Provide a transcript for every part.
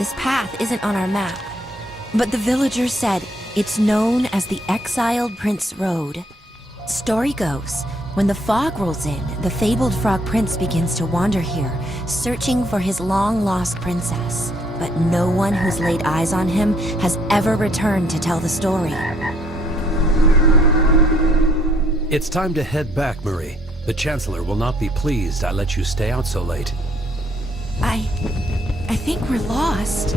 This path isn't on our map, but the villagers said it's known as the Exiled Prince Road. Story goes, when the fog rolls in, the fabled frog prince begins to wander here, searching for his long-lost princess. But no one who's laid eyes on him has ever returned to tell the story. It's time to head back, Marie. The Chancellor will not be pleased I let you stay out so late. I think we're lost.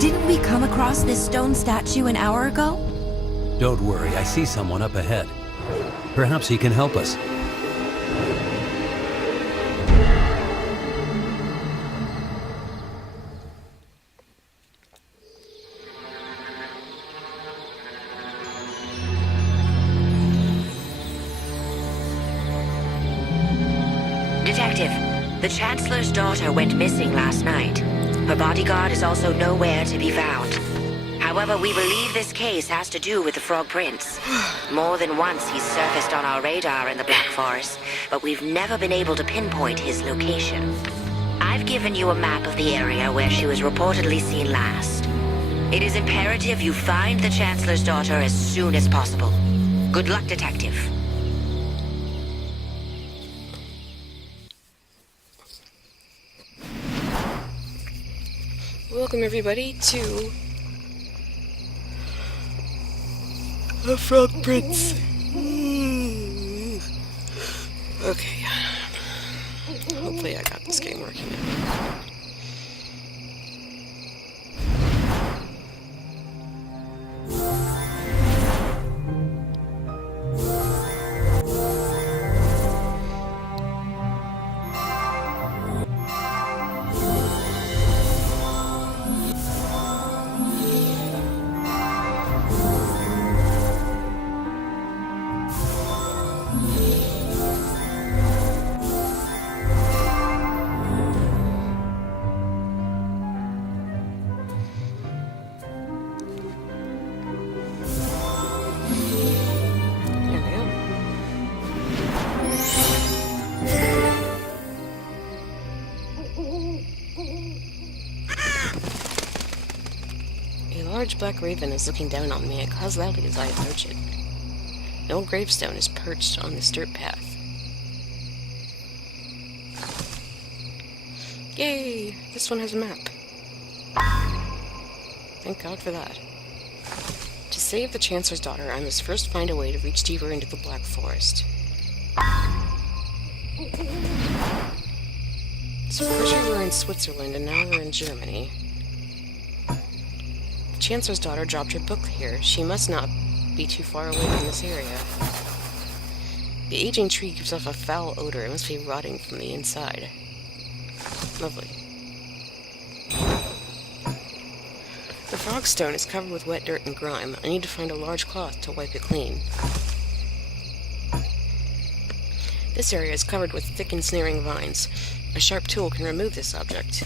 Didn't we come across this stone statue an hour ago? Don't worry, I see someone up ahead. Perhaps he can help us. Detective, the Chancellor's daughter went missing last night. Her bodyguard is also nowhere to be found. However, we believe this case has to do with the Frog Prince. More than once he's surfaced on our radar in the Black Forest, but we've never been able to pinpoint his location. I've given you a map of the area where she was reportedly seen last. It is imperative you find the Chancellor's daughter as soon as possible. Good luck, Detective. Welcome everybody to the Frog Prince. Okay. Hopefully I got this game working now. A large black raven is looking down on me. It caws loudly as I approach it. An old gravestone is perched on this dirt path. Yay! This one has a map. Thank God for that. To save the Chancellor's daughter, I must first find a way to reach deeper into the Black Forest. So first we were in Switzerland, and now we're in Germany. The Chancellor's daughter dropped her book here. She must not be too far away from this area. The aging tree gives off a foul odor. It must be rotting from the inside. Lovely. The frogstone is covered with wet dirt and grime. I need to find a large cloth to wipe it clean. This area is covered with thick ensnaring vines. A sharp tool can remove this object.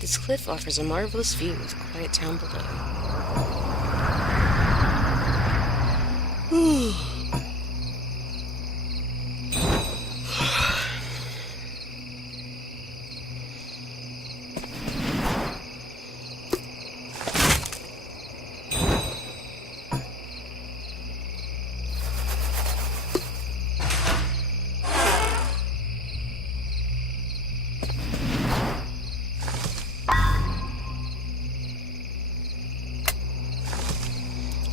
This cliff offers a marvelous view with a quiet town below.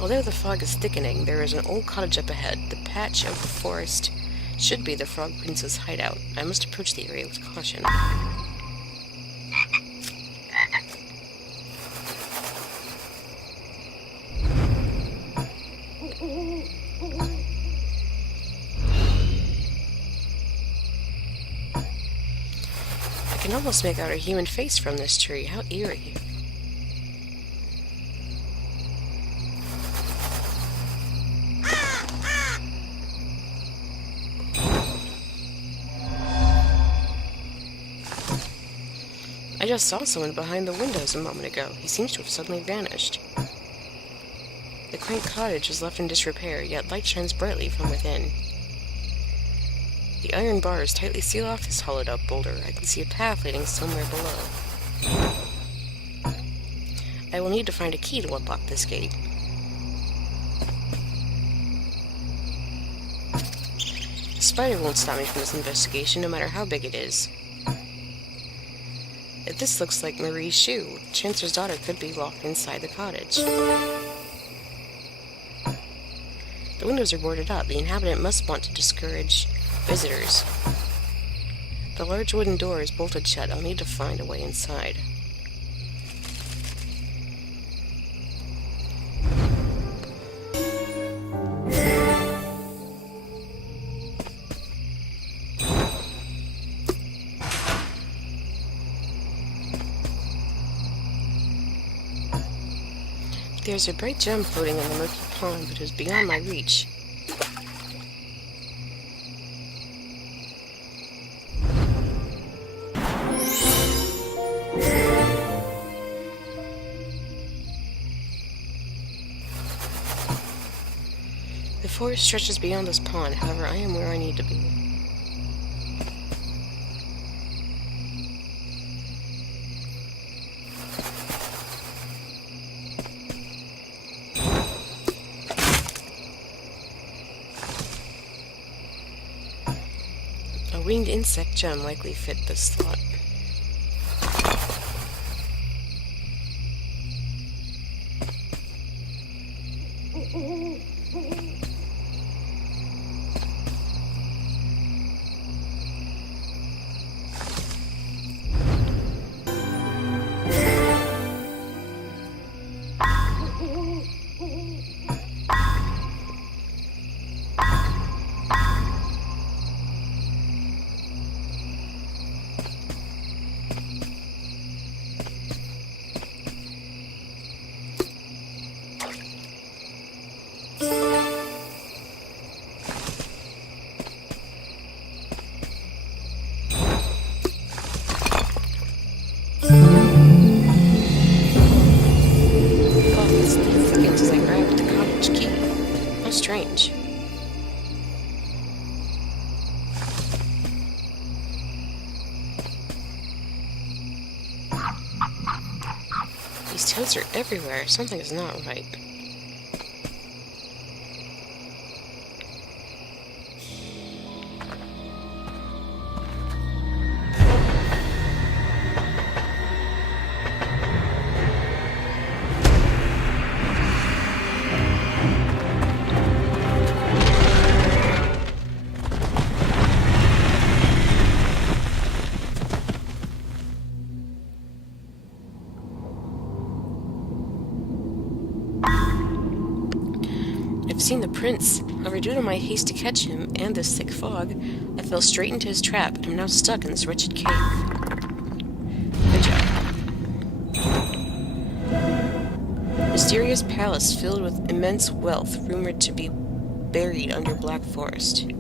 Although the fog is thickening, there is an old cottage up ahead. The patch of the forest should be the Frog Prince's hideout. I must approach the area with caution. can almost make out a human face from this tree. How eerie. I just saw someone behind the windows a moment ago. He seems to have suddenly vanished. The quaint cottage is left in disrepair, yet light shines brightly from within. The iron bars tightly seal off this hollowed-out boulder. I can see a path leading somewhere below. I will need to find a key to unlock this gate. The spider won't stop me from this investigation, no matter how big it is. If this looks like Marie's shoe, the chancellor's daughter could be locked inside the cottage. The windows are boarded up. The inhabitant must want to discourage visitors. The large wooden door is bolted shut. I'll need to find a way inside. There's a bright gem floating in the murky pond, but it is beyond my reach. The forest stretches beyond this pond, however, I am where I need to be. A winged insect gem likely fit this slot. Strange. These toads are everywhere. Something is not right. I've seen the prince. However, due to my haste to catch him and this thick fog, I fell straight into his trap and am now stuck in this wretched cave. Good job. Mysterious palace filled with immense wealth, rumored to be buried under black forest.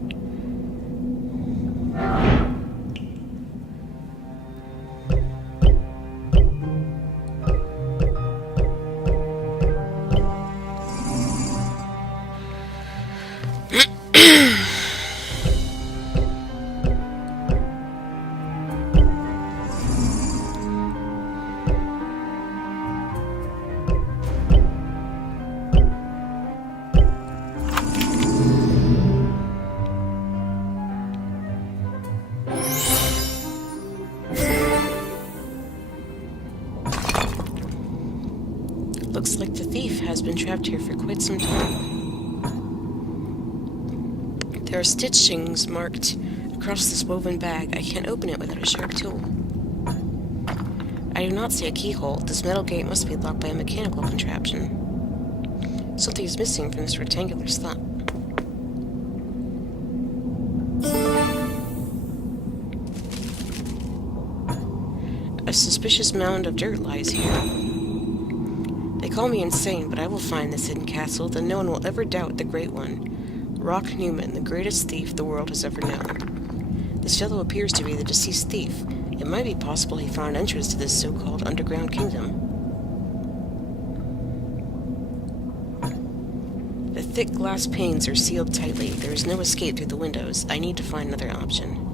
Looks like the thief has been trapped here for quite some time. There are stitchings marked across this woven bag. I can't open it without a sharp tool. I do not see a keyhole. This metal gate must be locked by a mechanical contraption. Something is missing from this rectangular slot. A suspicious mound of dirt lies here. They call me insane, but I will find this hidden castle, then no one will ever doubt the Great One. Rock Newman, the greatest thief the world has ever known. This fellow appears to be the deceased thief. It might be possible he found an entrance to this so-called underground kingdom. The thick glass panes are sealed tightly. There is no escape through the windows. I need to find another option.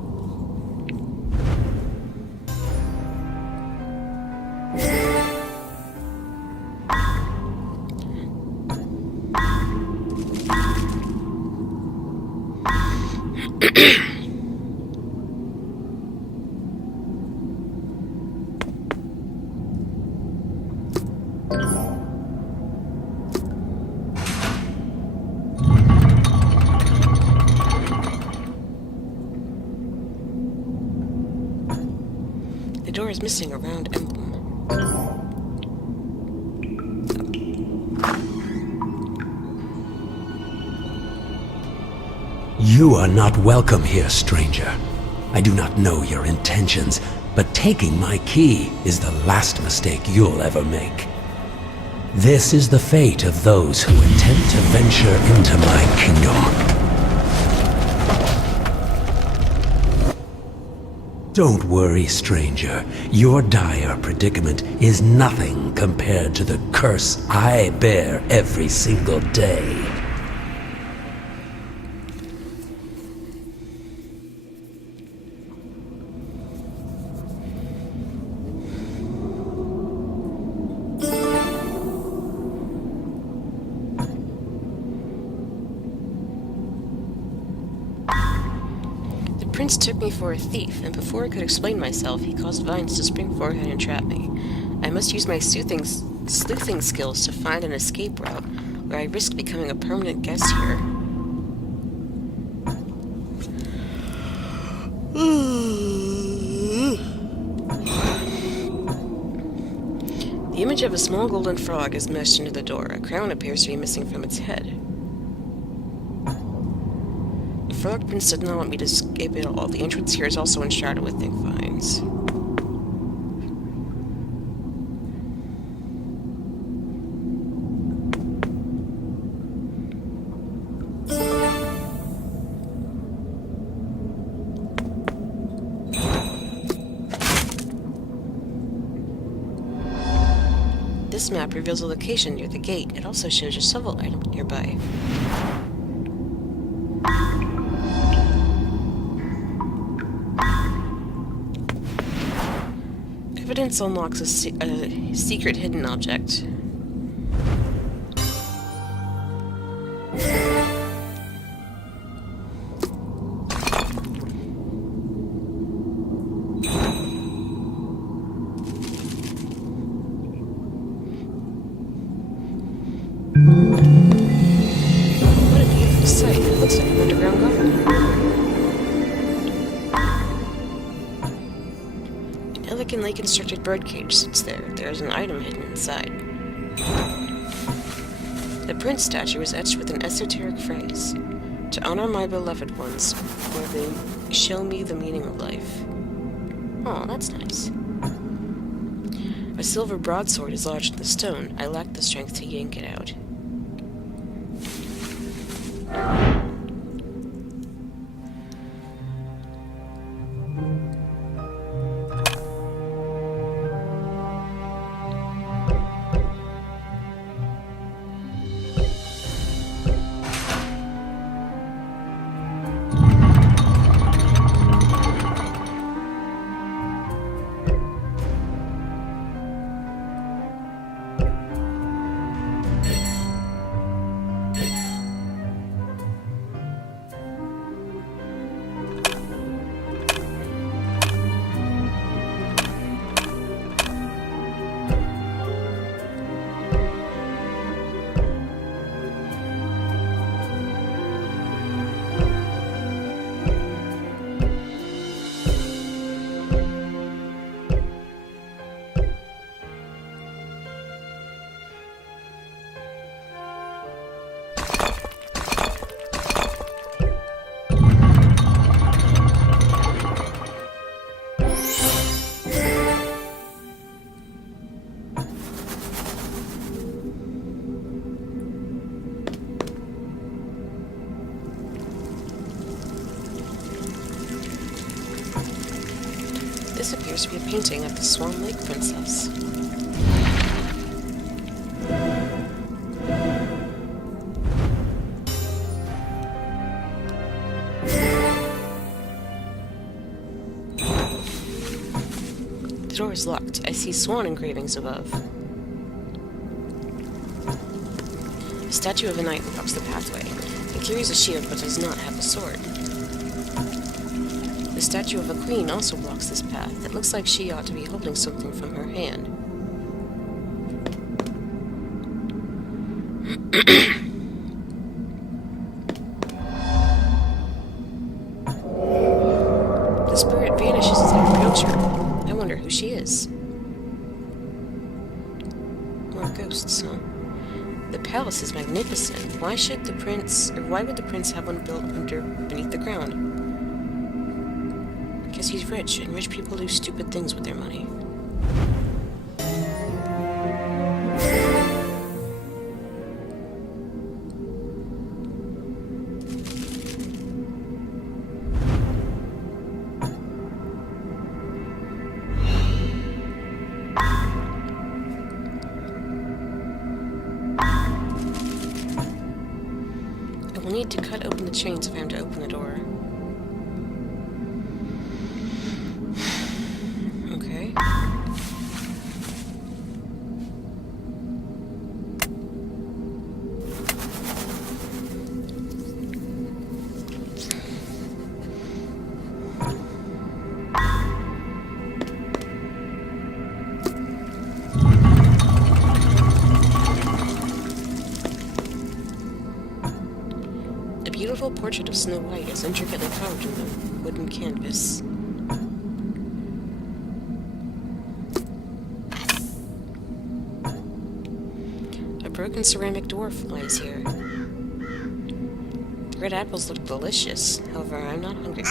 The door is missing a round emblem. You are not welcome here, stranger. I do not know your intentions, but taking my key is the last mistake you'll ever make. This is the fate of those who attempt to venture into my kingdom. Don't worry, stranger. Your dire predicament is nothing compared to the curse I bear every single day. The prince took me for a thief, and before I could explain myself, he caused vines to spring forth and entrap me. I must use my sleuthing skills to find an escape route, or I risk becoming a permanent guest here. The image of a small golden frog is meshed into the door. A crown appears to be missing from its head. The Frog Prince did not want me to escape at all. The entrance here is also enshrouded with thick vines. This map reveals a location near the gate. It also shows a shovel item nearby. Evidence unlocks a secret hidden object. What a beautiful sight. It looks like an underground garden. An elegantly constructed birdcage sits there. There is an item hidden inside. The prince statue is etched with an esoteric phrase. To honor my beloved ones, for they show me the meaning of life. Oh, that's nice. A silver broadsword is lodged in the stone. I lack the strength to yank it out. This appears to be a painting of the Swan Lake Princess. The door is locked. I see swan engravings above. A statue of a knight blocks the pathway. He carries a shield but does not have a sword. The statue of a queen also blocks this path. It looks like she ought to be holding something from her hand. The spirit vanishes as I approach her. I wonder who she is. More ghosts, huh? The palace is magnificent. Why would the prince have one built beneath the ground? Guess he's rich, and rich people do stupid things with their money. I will need to cut open the chains if I am to open the door. Okay. A beautiful portrait of Snow White is intricately carved in the wooden canvas. A broken ceramic dwarf lies here. The red apples look delicious, however, I'm not hungry.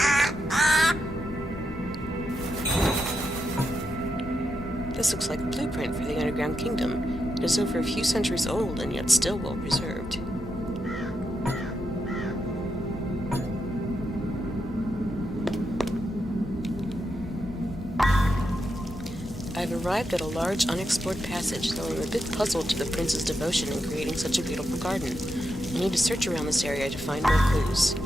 This looks like a blueprint for the underground kingdom. It is over a few centuries old and yet still well preserved. I've arrived at a large, unexplored passage, though I'm a bit puzzled to the prince's devotion in creating such a beautiful garden. I need to search around this area to find more clues.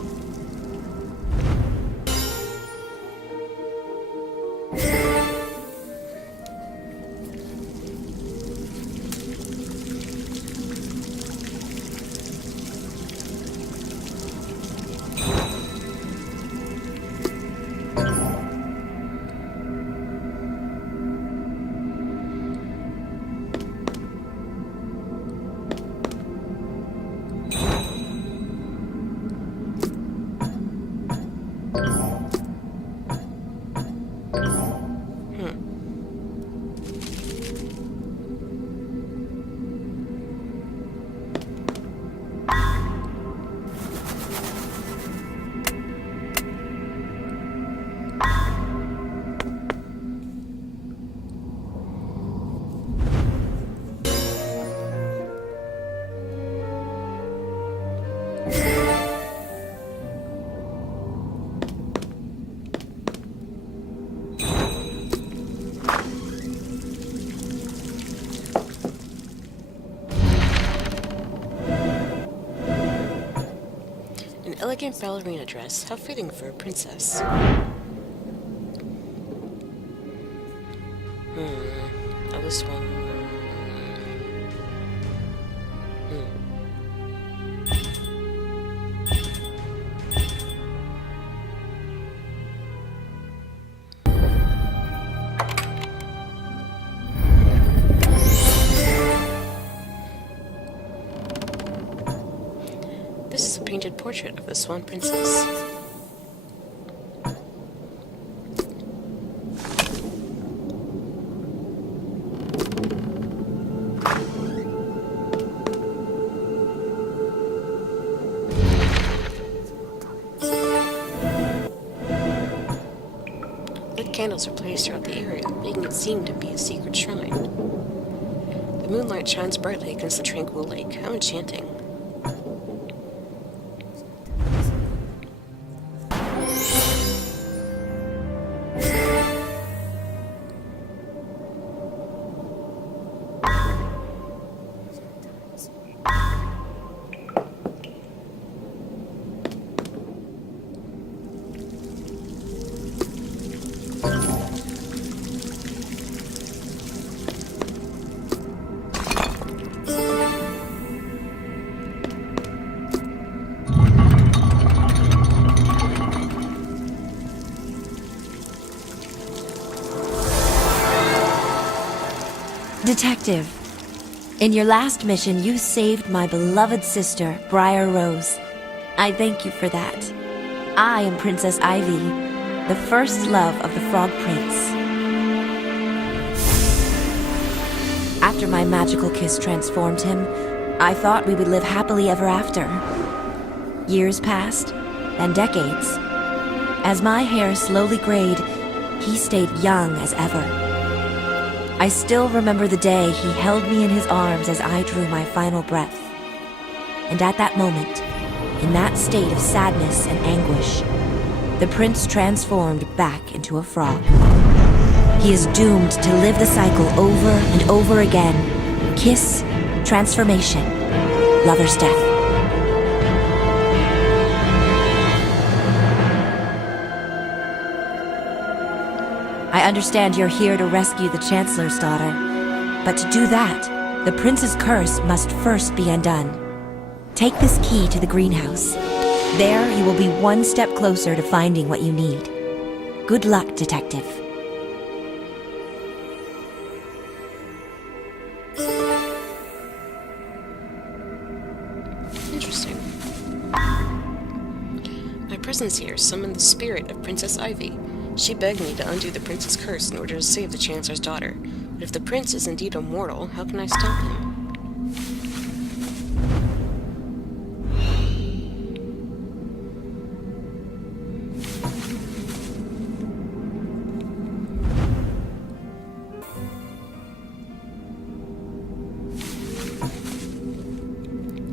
An elegant ballerina dress, how fitting for a princess. Oh, this one. This is a painted portrait of the Swan Princess. Lit candles are placed throughout the area, making it seem to be a secret shrine. The moonlight shines brightly against the tranquil lake. How enchanting. Detective, in your last mission, you saved my beloved sister, Briar Rose. I thank you for that. I am Princess Ivy, the first love of the Frog Prince. After my magical kiss transformed him, I thought we would live happily ever after. Years passed, and decades. As my hair slowly grayed, he stayed young as ever. I still remember the day he held me in his arms as I drew my final breath. And at that moment, in that state of sadness and anguish, the prince transformed back into a frog. He is doomed to live the cycle over and over again. Kiss, transformation, lover's death. I understand you're here to rescue the chancellor's daughter, but to do that, the prince's curse must first be undone. Take this key to the greenhouse. There, you will be one step closer to finding what you need. Good luck, Detective. Interesting. My presence here summoned the spirit of Princess Ivy. She begged me to undo the prince's curse in order to save the chancellor's daughter. But if the prince is indeed immortal, how can I stop him?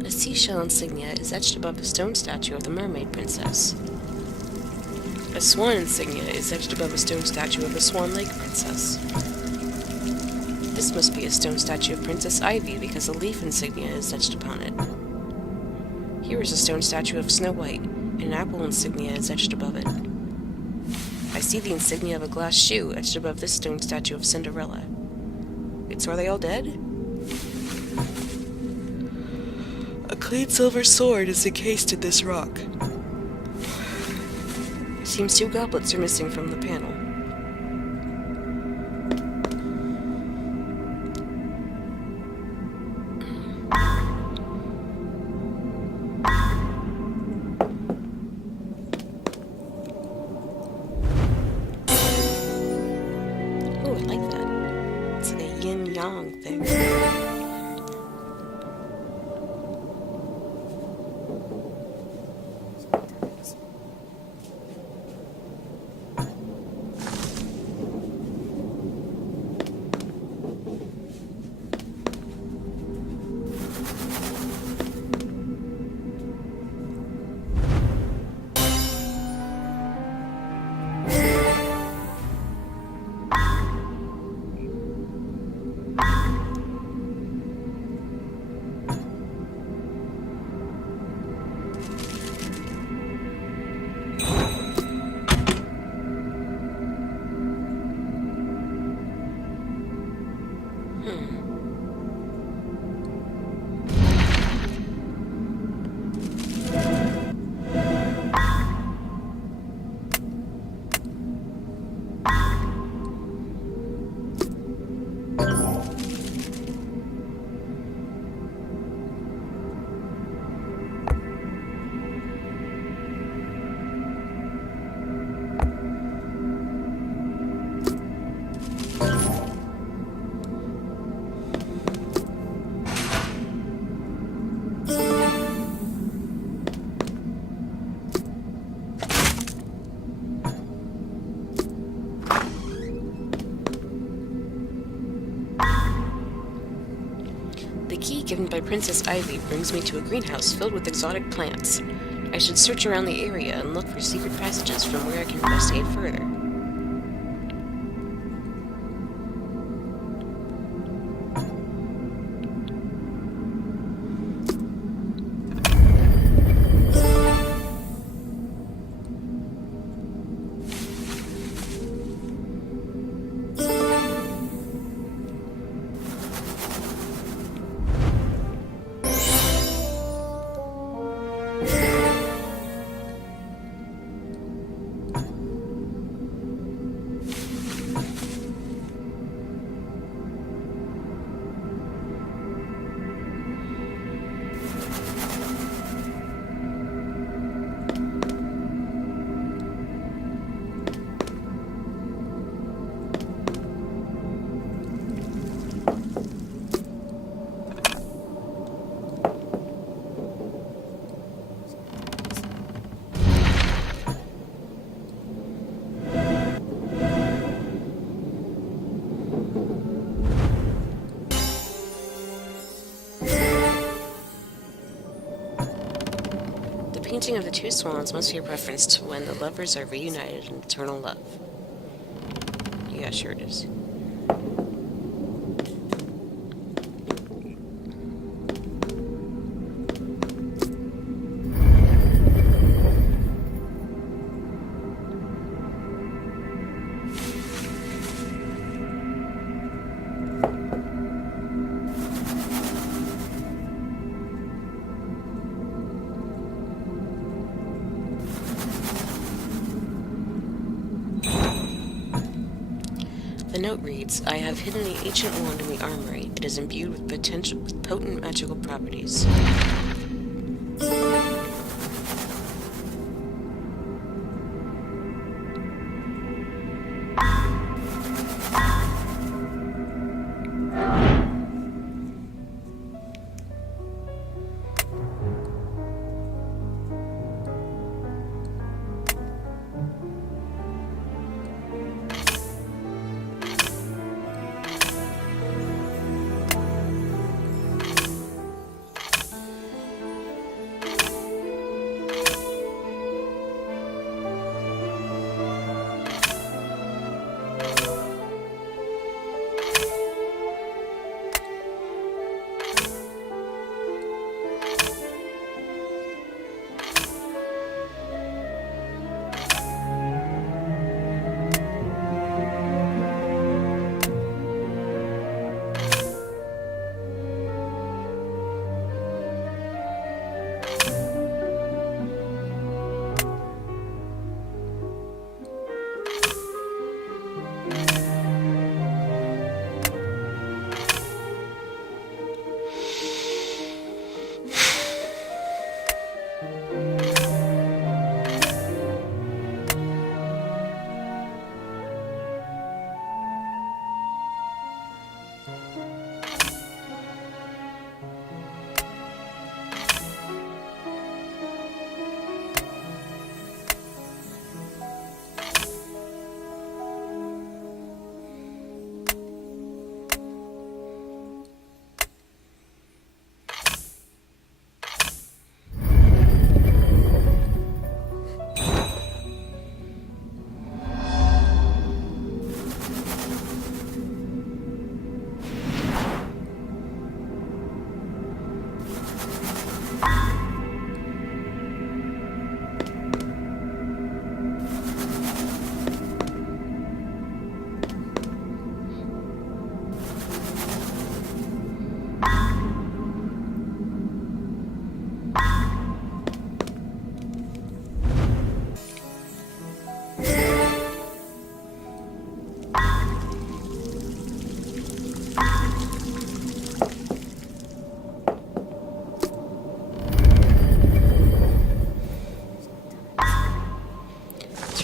A seashell insignia is etched above the stone statue of the mermaid princess. A swan insignia is etched above a stone statue of the Swan Lake princess. This must be a stone statue of Princess Ivy because a leaf insignia is etched upon it. Here is a stone statue of Snow White, and an apple insignia is etched above it. I see the insignia of a glass shoe etched above this stone statue of Cinderella. Wait, so are they all dead? A clean silver sword is encased in this rock. Seems 2 goblets are missing from the panel. Oh, I like that. It's like a yin-yang thing. The key given by Princess Ivy brings me to a greenhouse filled with exotic plants. I should search around the area and look for secret passages from where I can investigate further. painting of the two swans must be a reference to when the lovers are reunited in eternal love. Yeah, sure it is. The note reads, I have hidden the ancient wand in the armory. It is imbued with potent magical properties.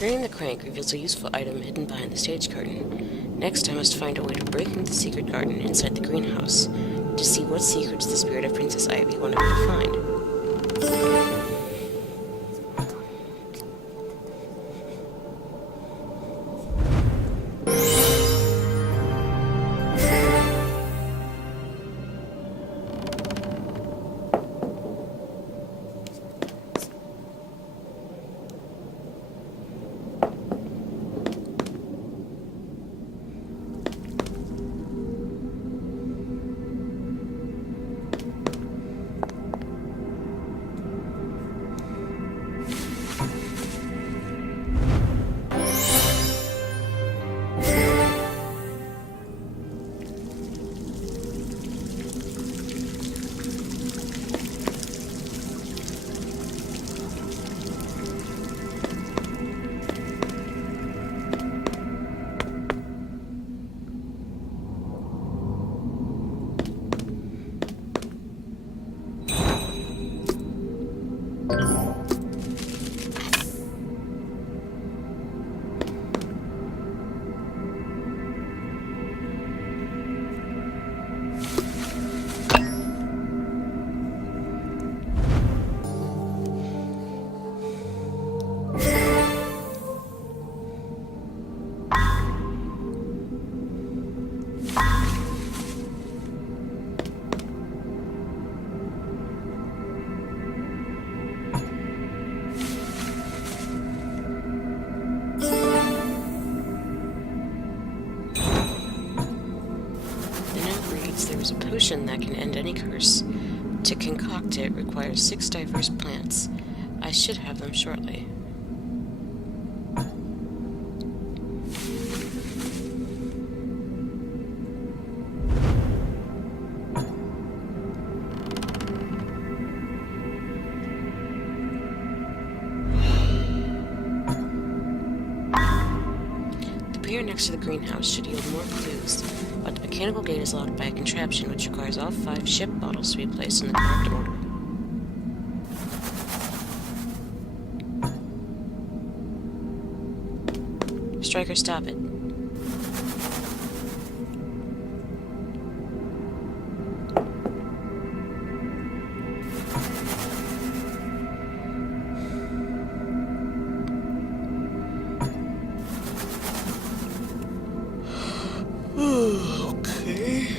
Turning the crank reveals a useful item hidden behind the stage curtain. Next, I must find a way to break into the secret garden inside the greenhouse to see what secrets the spirit of Princess Ivy wanted me to find. if there was a potion that can end any curse. To concoct it requires 6 diverse plants. I should have them shortly. The pier next to the greenhouse should yield more clues, but the mechanical gate is locked by a contraption which requires all 5 ship bottles to be placed in the correct order. Striker, stop it. Okay.